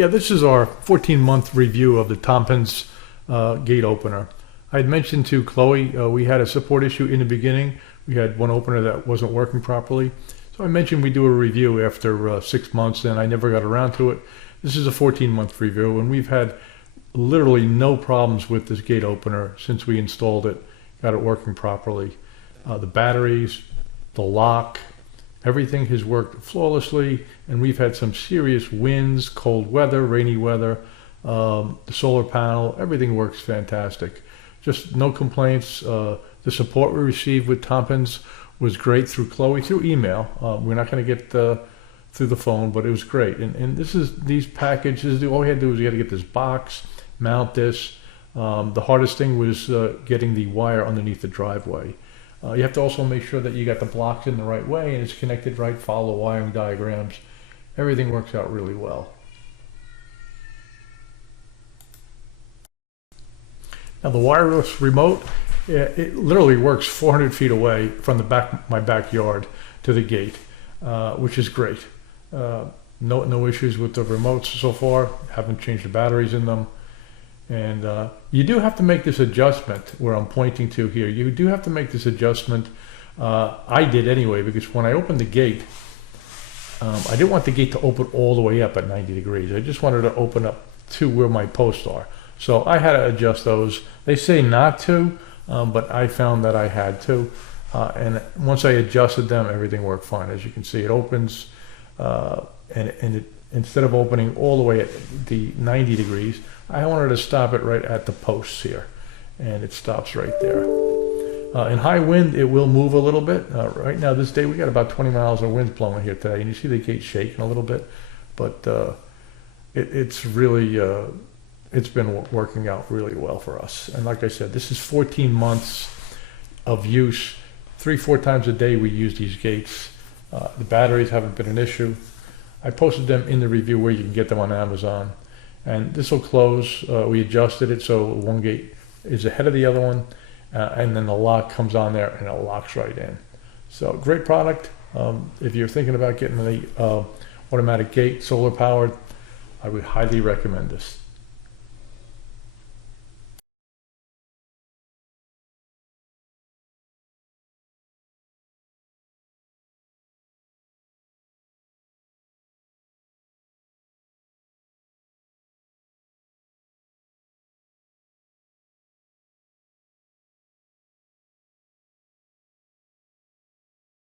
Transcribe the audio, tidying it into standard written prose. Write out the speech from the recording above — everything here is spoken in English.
Yeah, this is our 14-month review of the Topens gate opener. I had mentioned to Chloe we had a support issue in the beginning. We had one opener that wasn't working properly. So I mentioned we do a review after 6 months, and I never got around to it. This is a 14-month review, and we've had literally no problems with this gate opener since we installed it, got it working properly. The batteries, the lock, everything has worked flawlessly, and we've had some serious winds, cold weather, rainy weather, the solar panel, everything works fantastic. Just no complaints. The support we received with Topens was great through Chloe, through email. We're not going to get through the phone, but it was great. And these packages, all we had to do was we had to get this box, mount this. The hardest thing was getting the wire underneath the driveway. You have to also make sure that you got the blocks in the right way and it's connected right, follow wiring diagrams. Everything works out really well. Now the wireless remote, it literally works 400 feet away from my backyard to the gate, which is great. No issues with the remotes so far. Haven't changed the batteries in them. And you do have to make this adjustment where I'm pointing to here. You do have to make this adjustment. I did anyway, because when I opened the gate, I didn't want the gate to open all the way up at 90 degrees. I just wanted to open up to where my posts are. So I had to adjust those. They say not to, but I found that I had to. And once I adjusted them, everything worked fine. As you can see, it opens, instead of opening all the way at the 90 degrees, I wanted to stop it right at the posts here, and it stops right there. In high wind, it will move a little bit. Right now, this day, we got about 20 miles of wind blowing here today, and you see the gate shaking a little bit, but it's really, it's been working out really well for us. And like I said, this is 14 months of use. 3-4 times a day we use these gates. The batteries haven't been an issue. I posted them in the review where you can get them on Amazon. And this will close. We adjusted it so one gate is ahead of the other one, and then the lock comes on there and it locks right in. So great product. If you're thinking about getting the automatic gate, solar powered, I would highly recommend this.